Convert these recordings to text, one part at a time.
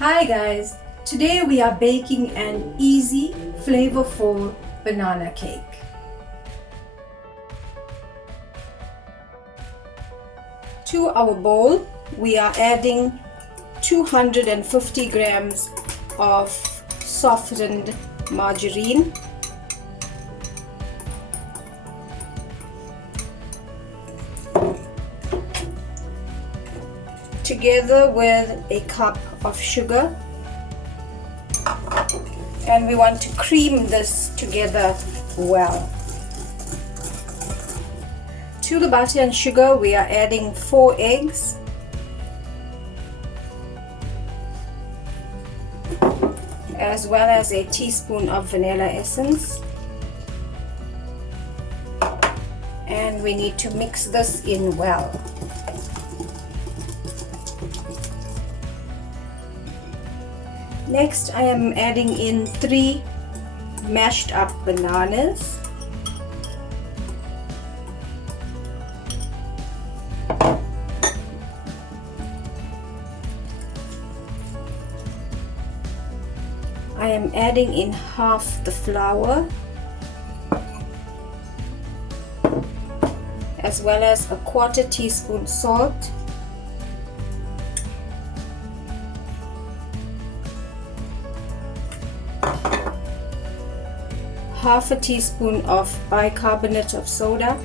Hi guys, today we are baking an easy, flavorful banana cake. To our bowl, we are adding 250 grams of softened margarine, together with a cup of sugar, and we want to cream this together well. To the butter and sugar, we are adding 4 eggs, as well as a teaspoon of vanilla essence, and we need to mix this in well. Next, I am adding in 3 mashed up bananas, I am adding in half the flour, as well as a 1/4 teaspoon salt, half a teaspoon of bicarbonate of soda,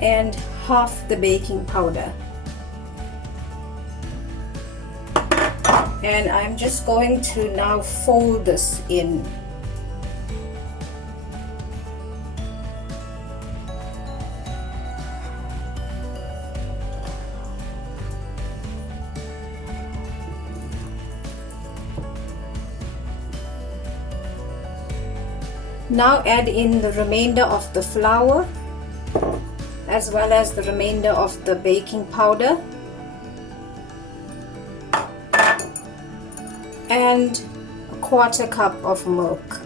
and half the baking powder. And I'm just going to now fold this in. Now add in the remainder of the flour, as well as the remainder of the baking powder, and a 1/4 cup of milk.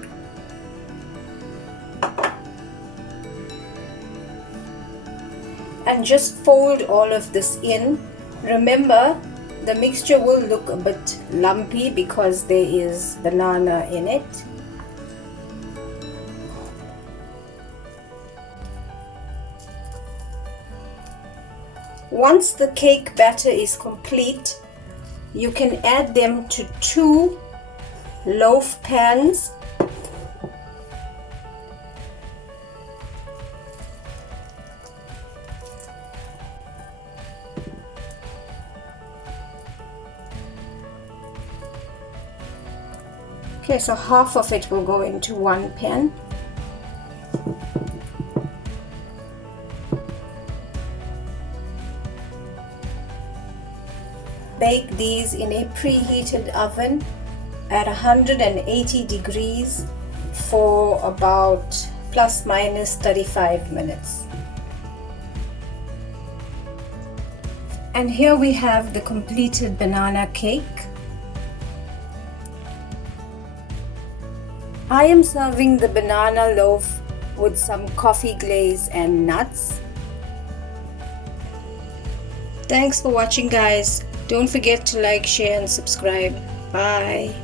And just fold all of this in. Remember, the mixture will look a bit lumpy because there is banana in it. Once the cake batter is complete, you can add them to 2 loaf pans. Okay, so half of it will go into one pan. Bake these in a preheated oven at 180 degrees for about plus minus 35 minutes. And here we have the completed banana cake. I am serving the banana loaf with some coffee glaze and nuts. Thanks for watching, guys. Don't forget to like, share and subscribe. Bye.